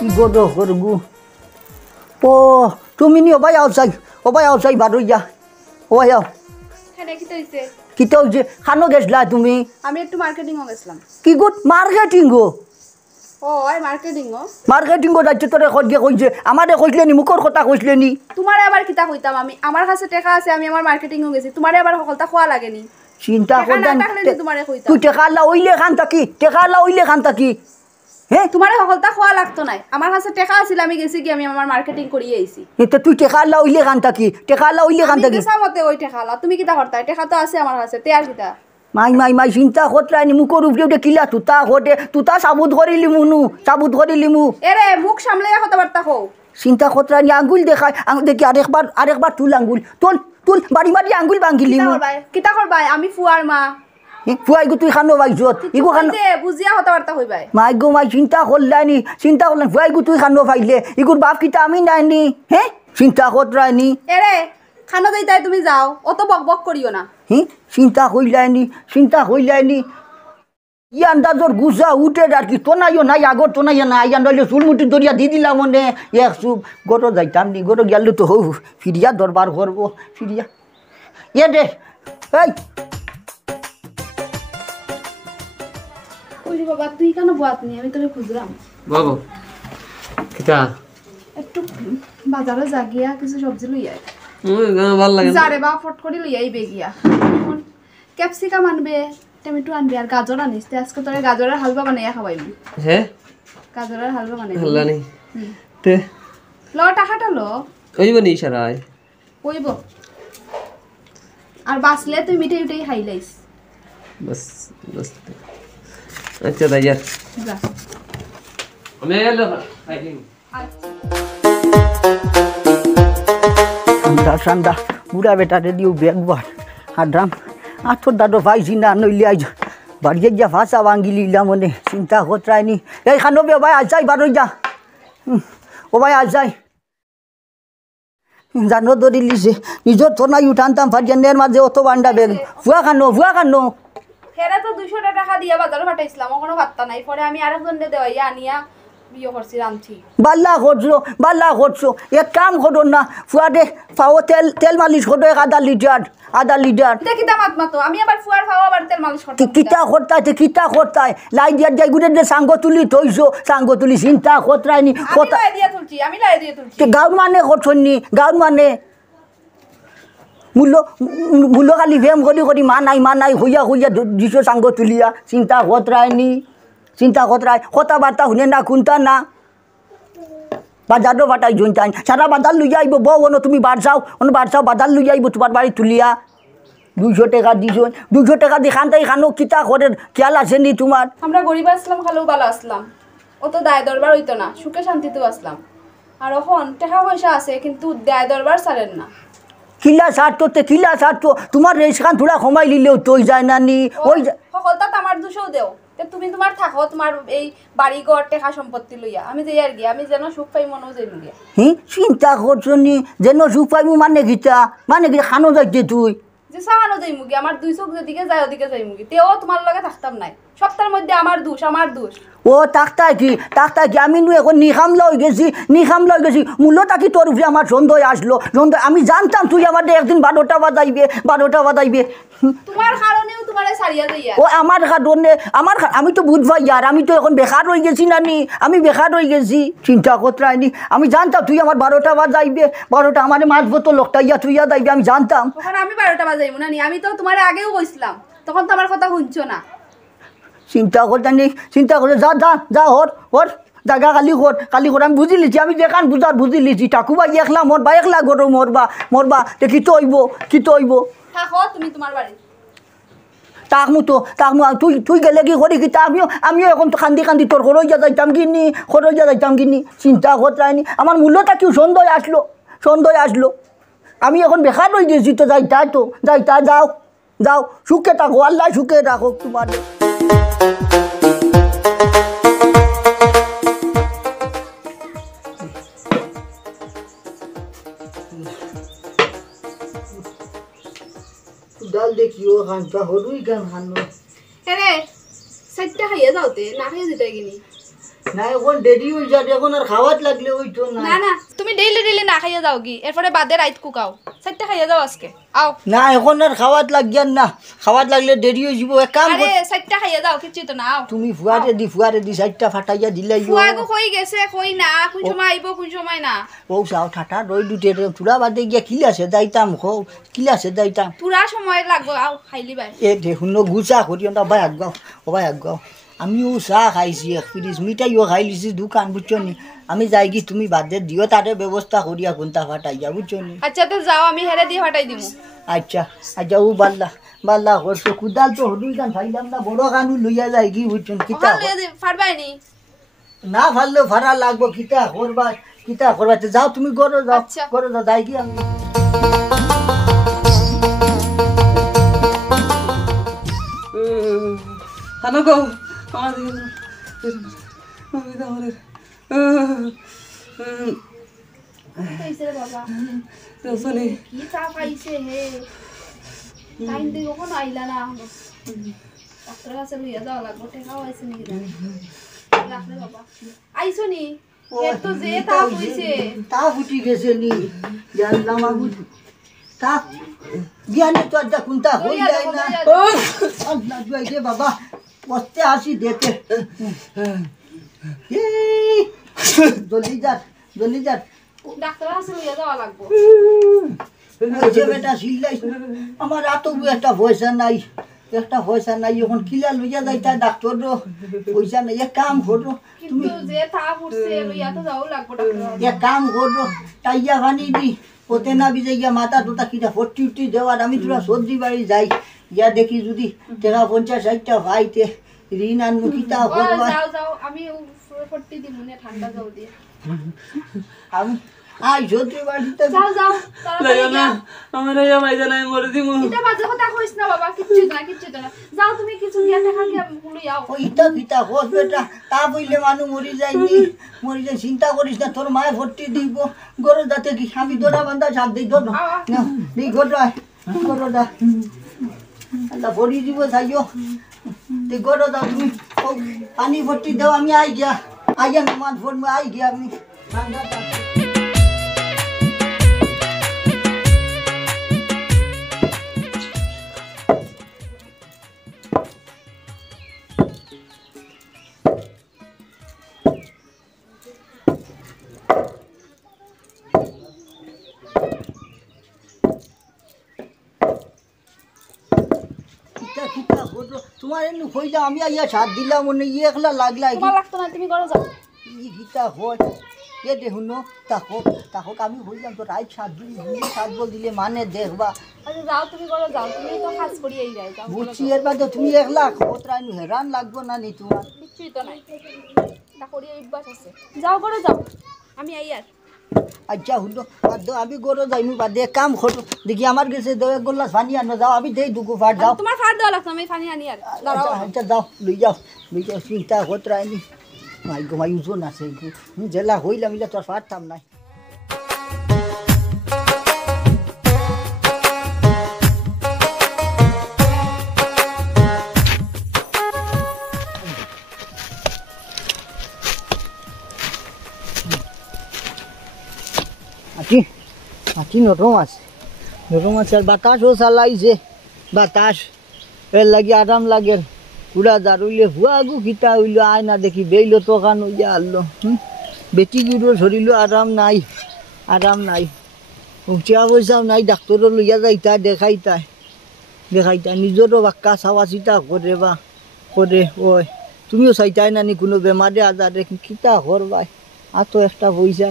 কি গো করগু ও তুমি নি ওবাই আউসাই বারইয়া ওবাই আও এখানে কি হইছে কি তো যে খানো গেছলা তুমি আমি একটু মার্কেটিং এ গেছিলাম কি গুড মার্কেটিং গো ও আই মার্কেটিং যাচ্ছে তোরে কইছে আমারে কইলে নি মুখর কথা কইলে নি তোমারে আবার কিতা কইতাম আমি আমার কাছে টাকা আছে আমি আমার মার্কেটিং এ গেছি তোমারে আবার সকলটা খোয়া লাগেনি চিন্তা করতাম তোমারে কইতাম তুই টাকা আল্লাহ ওইলে খান থাকি হ্যাঁ তোমারে সকলটা খোয়া লাগতো নাই আমার কাছে টাকা আছিল আমি গেছি কি আমি আমার মার্কেটিং করিয়ে আইছি এটা তুই টাকা আল্লাহ ওইলে খান থাকি আমি দেশামতে ওই টাকা আলা তুমি কিতা করতা টাকা তো আছে আমার কাছে তে আর কিতা মাই চিন্তা করতরানি মুখর উপরে উঠে কিলা তুতা সাবুত করিলি মু এরে মুখ সামলাইয়া কথাবার্তা কও চিন্তা করতরানি আঙ্গুল দেখায় দেখি আরেকবার তুল আঙ্গুল তুল বাড়ি আঙ্গুল ভাঙিলি মু কিতা করবাই আমি ফুয়ার মা ফুয়াই গো তুই খানো বাইজত ইগো খানো বুঝিয়া কথাবার্তা কইবাই মাই চিন্তা করলানি ফুয়াই গো তুই খানো পাইলে ইগুর বাপ কিতা আমি নাইনি হ্যাঁ চিন্তা করতরানি এরে খানো যাইতাই তুমি যাও অত বকবক করিও না চিন্তা কইলাইনি ই আন্দাজর গুজা উঠে আর কি তো নাই আগর তো নাই আইলে চুলমুটি দরিয়া দি দিলাম মনে এক চুপ গরো যাইতাম নি গরো গেলে তো হৌ ফিরিয়া দরবার করবো ফিরিয়া দে এই বাবা তুই কেন বাত নি আমি তোরে খুঁজলাম বাবু কিটা একটু বাজারে জাগিয়া কিছু সবজি লই আই ভাল লাগে যারে বা ফট করে লই আই বেগিয়া ক্যাপসিকাম আনবে টমেটো আনবে আর গাজর আনিস আজকে তোরে গাজরের হালুয়া বানাইয়া খাওয়াইবো হ্যাঁ গাজরের হালুয়া বানাইবো হালুয়া নেই তে ল টাকাটা ল কইব নি ইশারায় কইব আর বাসলে তুই মিঠাই উঠাই খাইলাইস বাস আচ্ছা দাইয়ার যা আমি এলো খাইলিম ঠান্ডা বুড়া বেটারে দিও বেগবার হাড্রাম তোর দাদু ভাইছি না নইলে আইজ বাড়িয়ে গিয়া ভাষা ভাঙি লিলাম মনে চিন্তা করতরাইনি এই খানো বে ভাই আজ যাই বারোই যা ও ভাই আজ যাই জানো ধরি লিছে নিজের তো নাই উঠানতাম ফাটিয়ানের মাঝে অত বান্ডা বেগ ভুয়া খানো হেরা তো 200 টাকা দিয়া বাজারে পাঠাইছিলাম কোনো ভাত্তা নাই পরে আমি আরেকজন দেওয়াইয়া আনিয়া বিয়ে করছি রামছি বাল্লা করছো এক কাম করো না ফুয়াদে ফাও তেল মালিশ করো আধা লিটার দেখি দামাত মাতো আমি আবার ফুয়ার ফাও আবার তেল মালিশ করতে কিতা করতাই লাই দিয়া যাই গুড়ে যে সাঙ্গ তুলি চিন্তা করতাইনি কথা আমি লাই দিয়ে তুলছি গাউন মানে করছনি গাউন মানে মূল্য খালি ভেম করি মা নাই হইয়া দিছ সাঙ্গ তুলিয়া চিন্তা করতাইনি কথাবার্তা শুনে না কোনটা না বাজারও বাটাই জনতাই সারা বাজার লুই আইব বউ তুমি বাড়ছাও বাজার লুই আইব তোমার বাড়ি তুলিয়া 200 টাকা দিছ 200 টাকা দিয়ে খানটাই খানো কিতা করে খেয়াল আছে নি তোমার আমরা গরিব আসলাম খালেও ভালো আসলাম অত দায় দরবার হইতো না সুখে শান্তিতেও আসলাম আর এখন টাকা পয়সা আছে কিন্তু দায় দরবার ছাড়েন না কিলা ছাড়তো তোমার রেশখান থোড়া কমাই লিলেও তোই যায় না নি ওই সকলটা আমার দুশোও দেও তুমি তোমার থাকো তোমার এই বাড়ি ঘর টাকা সম্পত্তি লইয়া আমি যাই আর গিয়া আমি যেন সুখ পাই মনেও যাই গিয়া চিন্তা করছো নি যেন সুখ পাইমু মানে কি খানো যাইতে তুই যে সাহানো যাই মুগি আমার দুই চোখ যেদিকে যায় ওদিকে যাই মুগি তেও তোমার লগে থাকতাম নাই সপ্তাহের মধ্যে আমার দোষ ও তাকতাই কি আমি নু এখন নিখাম লই গেছি মূল্য তাকি তোর উপরে আমার সন্দেহ আসলো আমি জানতাম তুই আমার একদিন 12টা বাজাইবে তোমার কারণেও তোমারে সারিয়া যাইয়া ও আমার কারণে আমি তো বুঝবাই আর আমি তো এখন বেকার হয়ে গেছি না নি আমি বেকার হয়ে গেছি চিন্তা করতে আমি জানতাম তুই আমার 12টা বাজাইবে 12টা আমার মাছ বোতল লোকটাইয়া তুইয়া যাইবে আমি জানতাম তখন আমি 12টা বাজাইবো না নি আমি তো তোমারে আগেও কইছিলাম তখন তো আমার কথা শুনছো না চিন্তা করে যা হর জায়গা কালি কর আমি বুঝি লিছি আমি যেখান বুঝি লিছি ঠাকুবা একলা মরবা একলা গরো মরবা কি তো হইব থাকো তুমি তোমার বাড়ি তাকমু তুই গেলে কি করি কিতা আমিও এখন তো কান্দি তোর খরইয়া যাইতাম কিনি চিন্তা করতে আমার মূল্যটা কেউ সন্দেহ আসলো আমি এখন বেকার হয়ে গেছি তো যাও সুখে থাকো আল্লাহ সুখে রাখো তোমার ডাল দেখিও খানটা হরুই গান খানো আরে সাইডটা খাইয়া যাওতে না খাইয়া যেতে গিনি না এখন দেরি হয়ে যাবে এখন আর খাওয়াত লাগলে হইতো না না না তুমি ডেইলি ডেইলি না খাইয়া যাও কি এরপরে বাদে রাইত কুকাও চারটা খাইয়া যাও আজকে আও না এখন আর খাওয়াত লাগিয়ান না খাওয়াত লাগলে দেরি হয়ে যাব এক কাম আরে চারটা খাইয়া যাও কিছু তো না আও তুমি ফুয়ারে দি সাইডটা ফাটাইয়া দিলাই ফুয়াগো কই গেছে কই না কোন সময় আইব কোন সময় না ও সাও ঠাটা রই দুটে চূড়া বাদে গিয়া কিলাসে যাইতাম খো কিলাসে যাইতাম পুরা সময় লাগবো আও খাইলি বাই এ দেখুন গুচা করি না ভাই আগাও ও ভাই আগাও আমিও চাহ খাইছি এক পিরিচ মিঠাইও খাই লিছি দোকান বুঝছো নি আমি যাই কি তুমি বাদে দিও তারে ব্যবস্থা করিয়া কোনটা ফাটাইয়া বুঝছো নি আচ্ছা তো যাও আমি হেরে দিয়ে ফাটাই দিমু আচ্ছা আচ্ছা ও বাল্লা করছো কুদাল তো হদুই গান খাইলাম না বড় গানু লইয়া যাই কি বুঝছো কিতা ওখান লইয়া দি ফারবাই নি না ফাললেও ভাড়া লাগবো কিতা করবা তো যাও তুমি গরো যাও আচ্ছা। গরো যাও যাই কি আমি খানা খাও আমার দিকে আমি তো আমার কইছে রে বাবা শুনি কি চা খাইছে হে টাইম দিয়ে কখন আইলা না ডাক্তার কাছে লইয়া যাওয়া লাগবো টেকাও আইছে নাকি জানি রাখলে বাবা আইছো নি এর তো যে তা কইছে তা ফুটি গেছে নি জানলাম আমি তা জ্ঞানে তো আড্ডা কোনটা হই যায় না আল্লাহ জয় রে বাবা কষ্টে আসি দেখে জলদি যা ডাক্তার কাছে লইয়া যাওয়া লাগবো যে বেটা সিলাই আমার এত একটা পয়সা নাই এখন কিলা লইয়া যাইতা ডাক্তার পয়সা নাই এক কাম করো তুমি কিন্তু যে তা ফুটছে লইয়া তো যাও লাগবো ডাক্তার এক কাম করো টাইয়া বানি দি ওতে না বিজে গিয়া মাথা টোটা কিটা 40 দেওয়ার আমি তোরা সবজি বাড়ি যাই গিয়া দেখি যদি টাকা 50-60টা ভাইতে ঋণ আনবো কিতা করবা যাও আমি 40 দিমু নে ঠান্ডা যাও দিয়ে আমি আই সবজি বাড়িতে যাও লাইও না তাড়াতাড়ি আমার এই মাইজা নাই মরে দিমু এটা বাজে কথা কইছ না বাবা কিচ্ছু না যাও তুমি কিছু নিয়ে টাকা কি ভুলে যাও ওইটা কিতা হোস বেটা তা বইলে মানুষ মরি যায়নি চিন্তা করিস না তোর মায়ে 40 দিব গরু যাতে কি আমি দোড়া বান্ধা ছাড় দিই দোড়া দিই গরুটা আল্লাহ ভরি দিব চাইও তুই গরু দাও তুমি পানি 40 দাও আমি আইয়া নমাজ পড়বো আইয়া আমি ঠান্ডা তোমার এমনি হইলে আমি আইয়া সাথ দিলাম মনে একলা লাগলা তোমার লাগতো না তুমি ঘরে যাও গীতা হয় এ দেখুন তাহক আমি হইলাম তো রাইট সাত বল দিলে মানে দেখবা আচ্ছা যাও তুমি ঘরে যাও তুমি তো কাজ করি এই যাও যাও বুঝছি এর বাদে তুমি একলা খতরাই হেরান লাগবো না নি তোমার কিছুই তো নাই তা করি অভ্যাস আছে যাও ঘরে যাও আমি আই আর আচ্ছা শুনো আমি গরো যাইমু বাদে কাম করো দেখি আমার কাছে দেও এক গ্লাস পানি আনো যাও আমি দেই দুগু ফাট যাও তোমার ফাট দেওয়া লাগতো আমি পানি আনি আর দাঁড়াও আচ্ছা যাও লই যাও চিন্তা খতরাই নি মাই ওজন আছে জেলা হইলাম ইলা তোর পারতাম নাই নরম আছে আর বাতাসও চালাইছে বাতাস এর লাগি আরাম লাগে পুরা দাঁড়ইলে হুয়াগু কিতা হইল আয় না দেখি বেইল তোকান হইয়া আনলো বেটি গিরো ধরিল আরাম নাই উঠিয়া পয়সাও নাই ডাক্তরও লইয়া যাইতা দেখাইতা নিজরও বাক্কা চাওয়া চিতা করে ওই তুমিও চাইতাই নানি কোনো বেমারে আজারে কিতা করবাই আর তো একটা পয়সা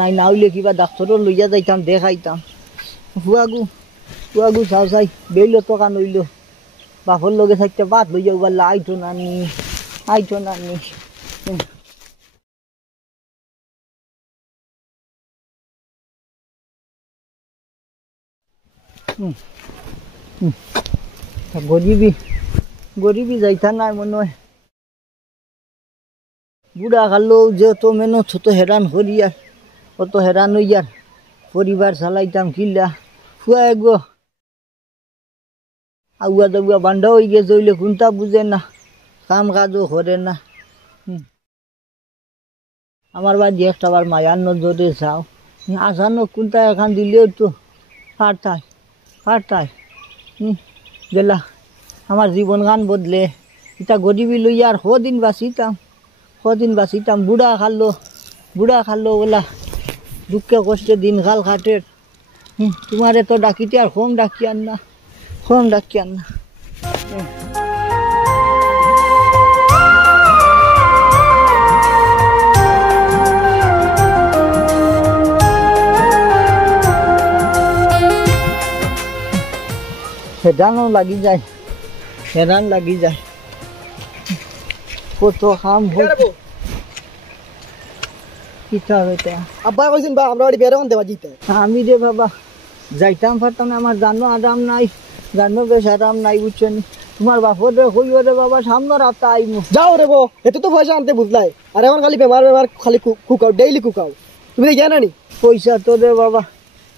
নাই না হইলে কিবা ডাক্তরও লইয়া যাইতাম দেখাইতাম হুয়াগু চাই বেইল তোকান হইল বাপর লগে থাকতে বাদ লইয়া বললা আইতো নানি গরিবি যাইতা নাই মনে হয় বুড়া খালো যে তো মেনো ছোট হেরান করিয়ার অত হেরান হইয়ার পরিবার চালাইতাম কিল্লা ফুয়া এগো আগুয়া দাগুয়া বান্ধা হয়ে গেছে হইলে কোনটা বুঝে না কাম কাজও করে না আমার বাড়ি একটা আবার মায়ার নজরে যাও আসানো কোনটা এখান দিলেও তো পারতাই গেলা আমার জীবন গান বদলে এটা গরিবি লইয়া আর কদিন বাঁচিতাম বুড়া খালো ওলা দুঃখে কষ্টে দিন খাল খাটের তোমার এত ডাকিতে আর কম ডাকি আন না হেরান লাগি যায় কত কাম আব্বা কইছেন বা আমরা বাড়ি বের হন দেবা জিতে আমি রে বাবা যাইতাম পারতাম না আমার জানো আরাম নাই বেশ আরাম নাই বুঝছেন তোমার বাপর রে হইও রে বাবা সামনে রাস্তা আইমু যাও রে বো এত তো পয়সা আনতে বুঝলাই আর এখন খালি বেমার খালি কুকাও ডেইলি কুকাও তুমি দেখি জানা নি পয়সা তো রে বাবা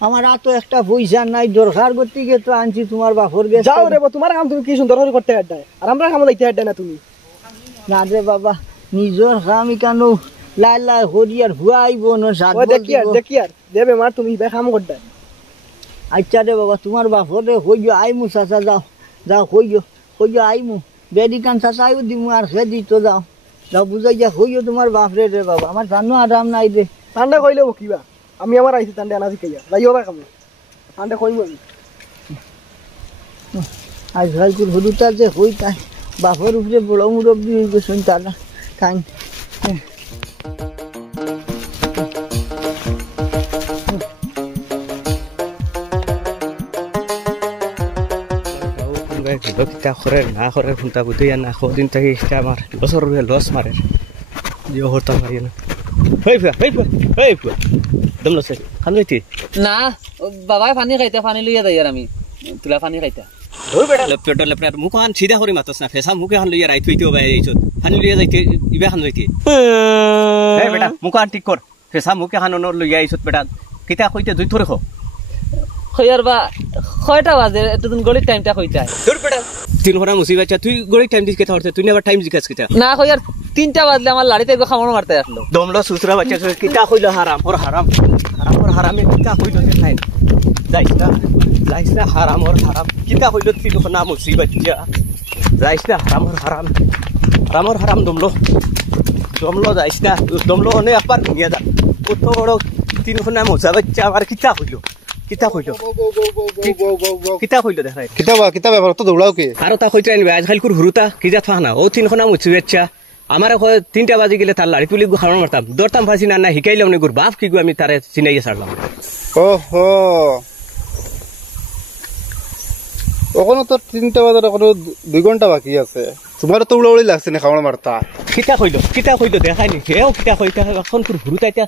আমার তো একটা পয়সা নাই দরকার করতে গিয়ে তো আনছি তোমার বাপর গে যাও রে বো তোমার কাম তুমি কি সুন্দর করে করতে হাঁটায় আর আমরা কাম লাইতে হাঁটায় না তুমি না রে বাবা নিজের কাম কেন লাই হরিয়ার ভুয়া আইব না সাত দেখি আর দেবে মার তুমি বে কাম করতে আচ্ছা রে বাবা তোমার বাপর রে হইও আইমু চাচা যাও হইও আইমু বেডিকান চাচা আইও দিমু আর খে দিত যাও বুঝাই যা হইও তোমার বাপরে রে বাবা আমার জানো আরাম নাই রে ঠান্ডা কইলেও কিবা আমি আমার আইছি ঠান্ডা আনা শিখাইয়া যাইও বা কাম ঠান্ডা কইমু আমি আজকালকুর হলুতা যে হই তাই বাপর উপরে বড় মুরব্বী হয়ে গেছেন তারা খান কিতা করে না করে খুঁটা বুঝি না দিন থেকে আমার বছর লস মারে জিও হরতা মারি না দম লসে খান যাইতি না বাবাই পানি খাইতে পানি লইয়া যাই আর আমি তুলা পানি খাইতা ওই বেটা লেপটপ মুখ আন সিধা করে মাতস না ফেসা মুখে খান লইয়া রাই থইতে বাই এইছত পানি লইয়া যাইতে ইবে খান যাইতি এই বেটা মুখ আন ঠিক কর ফেসা মুখে খান লইয়া এইছত বেটা কিতা কইতে দুই থরে খো খয়ার বা কয়টা বাজে এতদিন গলির টাইমটা কইতা তোর বেটা তিন ঘন্টা মুসি বাচ্চা তুই গড়ি টাইম দিস কেতা হরতে তুই আবার টাইম জিজ্ঞাসা কিতা না খয়ার 3টা বাজলে আমার লাড়িতে খামড় মারতে আসলো দমলো সুসরা বাচ্চা কিতা কইলো হারামে কিতা কইলো দেখাই যাইস না হারাম কিতা কইলো তিন ঘন্টা মুসি বাচ্চা যাইস না হারাম দমলো যাইস না দমলো অনেক একবার নিয়ে যা কত বড় তিন ঘন্টা মুসা বাচ্চা আবার কিতা কইলো দেখাই কিতা ব্যাপার তো দৌড়াও কে আরো তা কইতে আনবে আজকাল কুর হুরুতা কি যা থানা ও 3 খনা মুছি বেচ্ছা আমার 3টা বাজে গেলে তার লাড়ি তুলি খাওয়ানো মারতাম দরতাম ফাঁসি না শিখাইলাম না গুর বাপ কি গো আমি তারে চিনাইয়া ছাড়লাম ওহো ওখানে তো 3টা বাজার এখনো 2 ঘন্টা বাকি আছে তোমার তো উড়াউড়ি লাগছে না খাওয়ানো মারতা কিতা কইলো দেখাইনি হেও কিতা কইতা এখন কুর হুরুতা এটা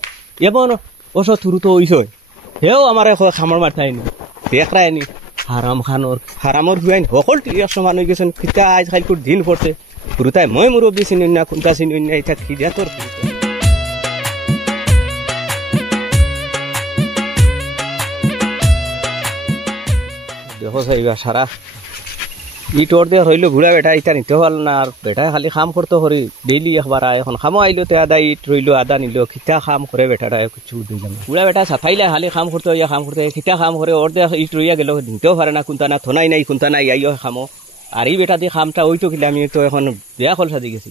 এমন ওসব হুরুতো হইছই হেও আমার খামর মারতাইনি দেখরাইনি হারামর হুয়াইন সকল এক সমান হয়ে গেছেন কিতা আজকাল কুর দিন পড়ছে হুরুতাই মই মুরব্বী চিনি না কোনটা চিনি না এটা কি দিয়া তোর দেখো সাইবা সারা ইটোর দিয়ে হইলো বুড়া বেটা ইটা নিতে পারল না আর বেটা খালি কাম করতে হরি ডেইলি একবার এখন খামো আইলো তে আদা ইট রইলো আদা নিল খিতা কাম করে বেটাটা কিছু দিলাম বুড়া বেটা সাফাইলে খালি কাম করতে খিতা কাম করে ওর দিয়ে ইট রইয়া গেল নিতেও পারে না কোনটা না থনাই নাই কোনটা নাই আইও খামো আর এই বেটা দিয়ে খামটা ওইটো কিলে আমি তো এখন বেয়া খল সাজি গেছি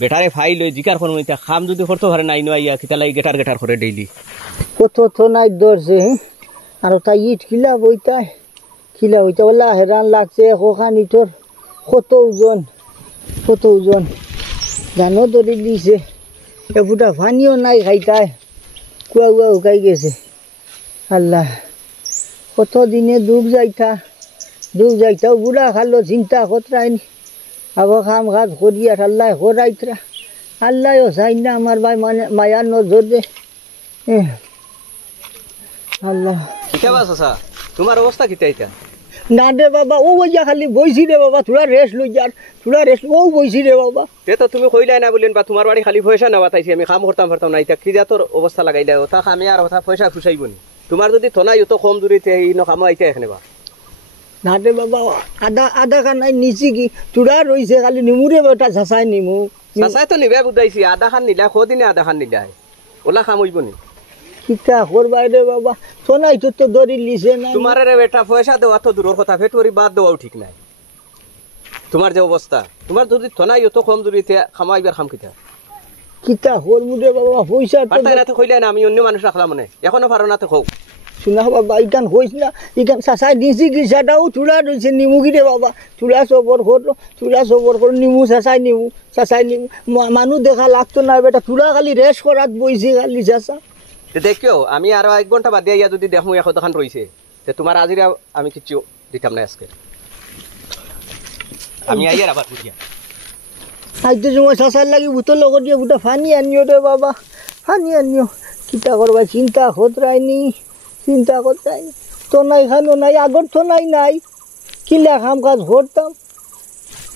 বেটারে ফাইল ওই জিকার কোনো খাম যদি করতে পারে না ইনো আইয়া খিতা লাগে গেটার করে ডেইলি কত থনাই ধরছে আর তাই ইট খিলা হইতা বলা হেরান লাগছে ওখান ইটোর কত ওজন জানো ধরে দিছে এফুটা পানিও নাই খাইতায় কুয়া শুকাই গেছে আল্লাহ কত দিনে দুঃখ যাইতাও বুড়া খালো চিন্তা কতরাইনি আবার খাম খাত করিয়া আল্লাহ করাইতরা আল্লাহ চাই না আমার ভাই মানে মায়ার নজর দে আল্লাহ তোমার অবস্থা কিতা এটা না রে বাবা ও বইয়া খালি বইছি রে বাবা থোড়া রেস্ট লই যার ও বইছি রে বাবা তে তো তুমি কইলাই না বলেন বা তোমার বাড়ি খালি পয়সা না বাতাইছি আমি কাম করতাম না এটা কি যা তোর অবস্থা লাগাইলা ওটা আমি আর ওটা পয়সা ফুসাইবনি তোমার যদি থনাই তো কম দূরিতে এই ন কাম আইতে এখানে বা না রে বাবা আধা খানাই নিছি কি তোরা রইছে খালি নিমুরে বেটা ঝাঁচাই নিমু চাচাই তো নিবে বুঝাইছি আধা খান নিলা কদিনে আধা খান নিলা ওলা কাম হইব নি কিতা করবাই রে বাবা সোনাই তো ধরি লিছে না তোমার রে বেটা পয়সা দেওয়া তো দূরের কথা ফেটুরি বাদ দেওয়াও ঠিক নাই তোমার যে অবস্থা তোমার যদি থনাই অত কম যদি খামাইবার খাম কিতা কিতা করবো রে বাবা পয়সা পারতাই না তো কইলে না আমি অন্য মানুষ রাখলাম মনে এখনো পারো না তো হোক শোনা বাবা ইকান হইস না ইকান চাচাই দিছি গিসাটাও চুলা রয়েছে নিমুগি রে বাবা চুলা সবর কর নিমু চাচাই নিমু মানুষ দেখা লাগতো না বেটা চুলা খালি রেস্ট করাত বইছে খালি চাচা দেখিও আমি আরো 1 ঘন্টা বাদ দিয়া যদি দেখো এখন দোকান রয়েছে তোমার আজিরা আমি কিছু দিতাম না আজকে আমি আইয়ার আবার বুঝিয়া আইতে সময় চাচার লাগি বুতর লগত দিয়ে বুটা ফানি আনিও রে বাবা ফানি আনিও কিতা করবা চিন্তা হতরাইনি তো নাই খানো নাই আগর তো নাই কিলা কাম কাজ করতাম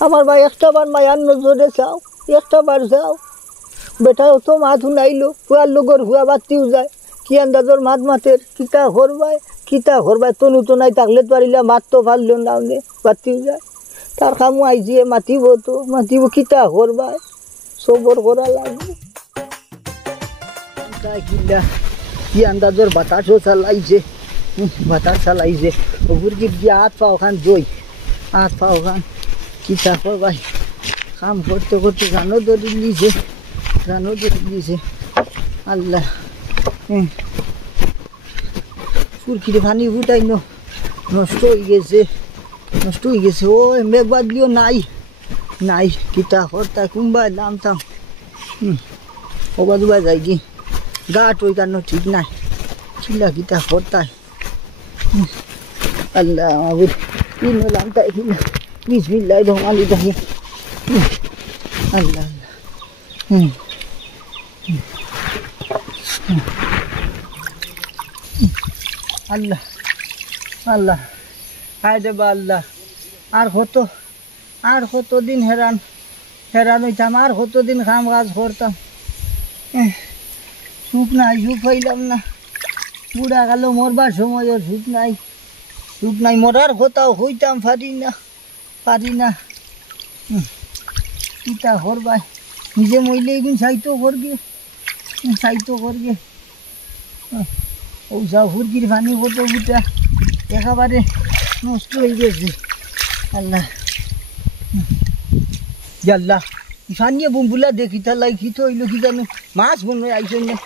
আমার ভাই একটা বার মায়ার নজরে চাও একটা বার যাও বেটাও তো মাত শুনাইলো হুয়ার লগর হুয়া বাতিও যায় কি আন্দাজর মাতের কিতা করবাই তনু তো নাই থাকলে পারিলে মাত তো পারল না বাতিও যায় তার কামও আইজিয়ে মাতিব কিতা করবাই সবর করা লাগবে কিলা কি আন্দাজর বাতাসও চালাইছে বুর্গির গিয়ে হাত পাও খান কিতা করবাই কাম করতে জানো ধরে দিছে আল্লাহ ফুরকিরে পানি ফুটাই নষ্ট হয়ে গেছে ও মেঘ বাদলিও নাই কিতা করতাই কুম্বাই নামতাম ওবা দুবা যাই কি গাট ওই কারণ ঠিক নাই চিল্লা কিতা করতাই আল্লাহ মাবুদ কি নলাম তাই কিনা বিসমিল্লাহ রহমান রহিম আল্লাহ আল্লাহ আল্লাহ হায় রে বা আল্লাহ আর কতদিন হেরান হইতাম আর কতদিন কাম কাজ করতাম সুখ পাইলাম না বুড়া গেল মরবার সময় সুখ নাই মরার কথাও হইতাম পারি না কিতা করবাই নিজে মইলে এগুন চাইতো করবে ওসা হুরগির পানি কত বুটা একেবারে নষ্ট হয়ে গেছে আল্লাহ আল্লাহ সানিয়ে বুমবুলা দেখি তার লাগি তো হইলো কি জানো মাছ বনবে আইসেন না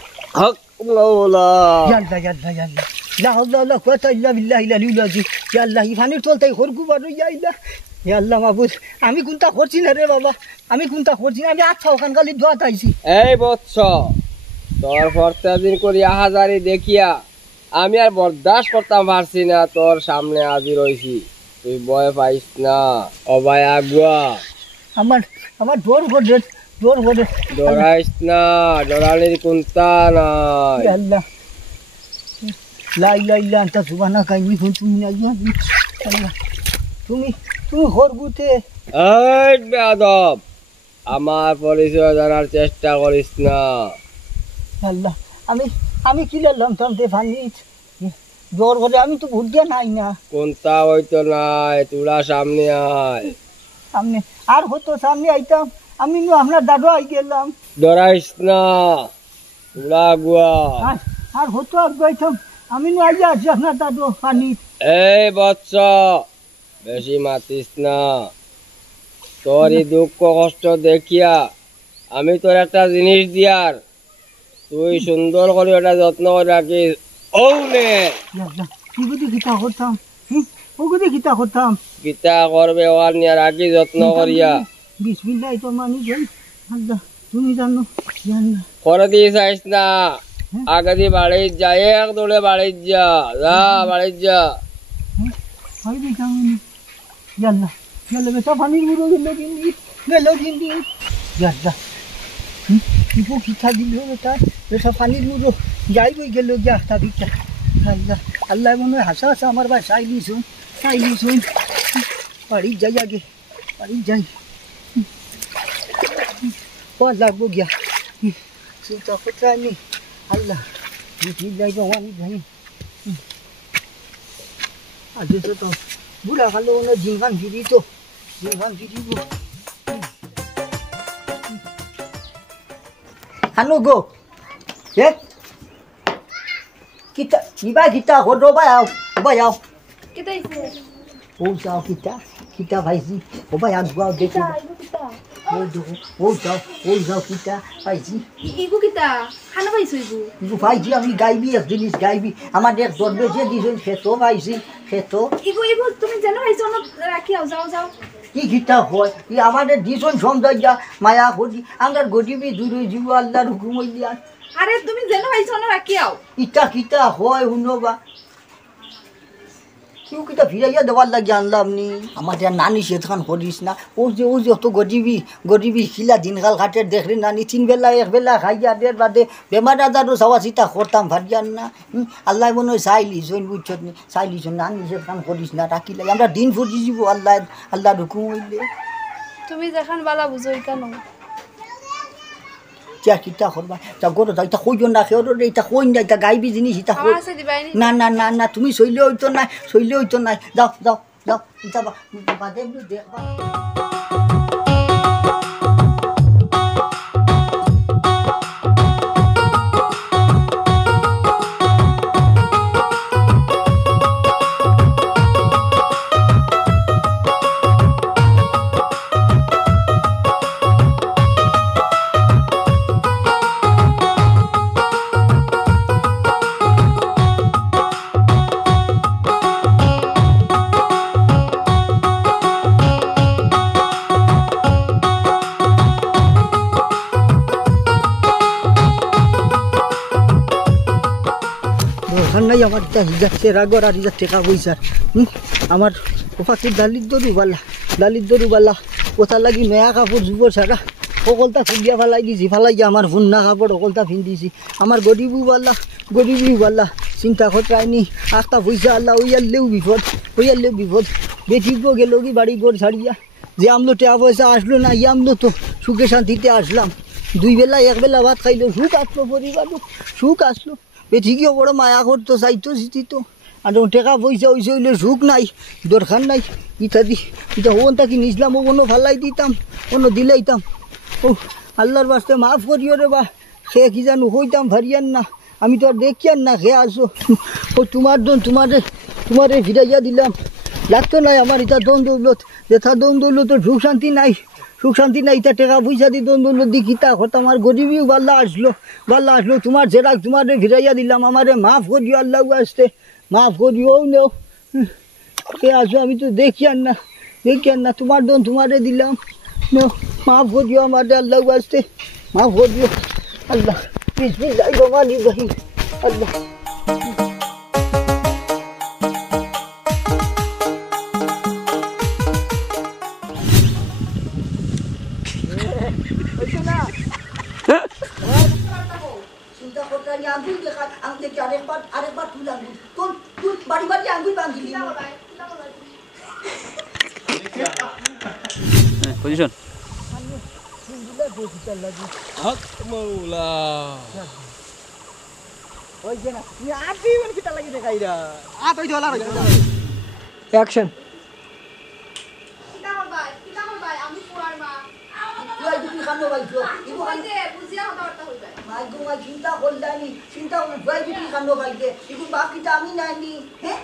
আমি কোনটা করছি না রে বাবা আমি আচ্ছা ওখান খালি দোয়াত আইছি এই বৎস তোর প্রত্যেকদিন করি আহাজারি দেখিয়া আমি আর বরদাস্ত করতাম পারছি না তোর সামনে আজি রইছি তুই ভয় পাইস না অবাই আগুয়া আমার ডোর ঘটে ডরাইস না ডরালির কোনটা নাই আল্লাহ লা ইলাহা ইল্লা আনতা সুবহানাকা ইন্নী কুনতু মিনাজ জালিমিন আল্লাহ তুমি হরগুতে এই বেয়াদব আমার পরিচয় জানার চেষ্টা করিস না আল্লাহ আমি কি লাম থামতে ফানি ডোর ঘটে আমি তো ভুল দিয়া নাই না কোনটা হইতো নাই তোরা সামনে আয় সামনে আর হতো সামনে আইতাম আমি আপনার দাদু আই গেলাম ডরাইস না তোরা আগুয়া আর হতো আইতাম আমি আইয়া আছি আপনার দাদু পানি এই বৎস বেশি মাতিস না তোর এই দুঃখ কষ্ট দেখিয়া আমি তোর একটা জিনিস দিয়ার তুই সুন্দর করে ওটা যত্ন করে রাখিস গীতা করবে ওর নিয়ে রাখি যত্ন করিয়া বিসমিল্লাহ তো মানি যাই আল্লাহ তুমি জানো করে দিয়ে চাইস না আগে দিয়ে বাড়ি যা এক দৌড়ে বাড়ি যা বাড়ি যা বেটা পানির গুঁড়ো খিঠা দিল বেটা পানির গুঁড়ো যাই বই গেল গিয়া তাবিকটা আল্লাহ আল্লাহ মনে হয় হাসা আমার ভাই চাইলিছুন বাড়ি যাই আগে বাড়ি যাই পর লাগবো গিয়া চিন্তা করতে নি আল্লাহ যাই ভগবানি যাই আজ তো বুড়া খালো মনে জিনখান ফিরিত ফিরিব আনো গো হে কিতা কিবা কিতা হতো বাই আও কিতা ইছে ও যাও কিতা কিতা ভাইজি ও ভাই আগুয়াও দেখি কিতা ইগু কিতা ও যাও কিতা ভাইজি ইগু কিতা খানা পাইছো ইগু ইগু ভাইজি আমি গাইবি এক জিনিস গাইবি আমার এক জন্মে যে দিছেন খেতো ভাইজি খেতো ইগু ইগু তুমি জানো পাইছো না রাখি আও যাও যাও কি কিতা হয় ই আমাদের দিছেন সমঝাইয়া মায়া করি আমরা গরিবি দূর হয়ে যাব আল্লাহর হুকুম হইয়া আরে তুমি জানো পাইছো না রাখি আও ইটা কিতা হয় শুনবা কেউ কিতা ফিরাইয়া দেওয়ার লাগে আনলাম নি আমাদের নানি সেখান করিস না ও যে অত গরিবি খিলা দিনকাল কাটের দেখলি নানি 3 বেলা 1 বেলা খাইয়া দের বাদে বেমার আজারও যাওয়া চিতা করতাম ভারিয়ান না আল্লাহ মনে হয় চাইলিছন বুঝছত নি চাইলিছন নানি সেখান করিস না রাখিলে আমরা দিন ফুটি যাব আল্লাহ হুকুম হইলে তুমি যেখান বালা বুঝো কেন কিয়া কিতা করবা তা গরো তা কইও না খেও রে এটা কই না এটা গাইবি জিনিস এটা আমার আছে দিবাই নি না তুমি সইলে হইতো নাই যাও এটা বাদে দেখবা নাই আমার যাচ্ছে রাগর আর টাকা পয়সার আমার ওপাকে দালির দরু বালা কোথা লাগি নয়া কাপড় যুব সারা সকলটা ফুলিয়া ফেলাই দিছি ফেলাইয়া আমার ভুন্না কাপড় সকলটা ফিন্দিছি আমার গরিবু বালা চিন্তা করাইনি একটা পয়সা আল্লাহ ওইয়ালেও বিপদ বেঠিক গেল কি বাড়ি ঘর ছাড়িয়া যে আমলো টাকা পয়সা আসলো না আমলো তো সুখে শান্তিতে আসলাম 2 বেলা 1 বেলা ভাত খাইলো সুখ আসলো পরিবারও সুখ আসলো বেঠিকিও বড় মায়া করতো চাইতো জিতিত আর টাকা পয়সা হইলে সুখ নাই দরকার নাই ইত্যাদি এটা ওনটা কি নিসলাম ও কোনো ফালাই দিতাম কোনো দিলাইতাম ও আল্লাহর বাস্তে মাফ করিও রে বা সে কি জানো হইতাম ভারিয়ান না আমি তো আর দেখিয়ান না খেয়ে আসো ও তোমারে ফিরাইয়া দিলাম লাগতো নাই আমার এটা দন দৌলত যেথা দন দৌলত সুখ শান্তি নাই এটা টাকা পয়সা দি দন দৌলত দি কিতা করতাম আমার গরিবিও বাল্লা আসলো তোমার যেটা তোমারে ফিরাইয়া দিলাম আমারে মাফ করিও আল্লাহ আসতে মাফ করিও নেও কে আসো আমি তো দেখিয়ান না তোমার দন তোমারে দিলাম নেও মাফ করিও আমারে আল্লাহ আসতে মাফ করিও আল্লাহ বিসমিল্লাহ রহমানির রহিম আল্লাহ চিন্তা করতে আঙ্গুল দেখা আমি দেখি আরেকবার তুই আঙ্গুল তুই বাড়ি আঙ্গুল বাঁধিলি পজিশন অ্যাকশন আমি পুয়ার মা চিন্তা করলানি চিন্তা আমি নাইনি হ্যাঁ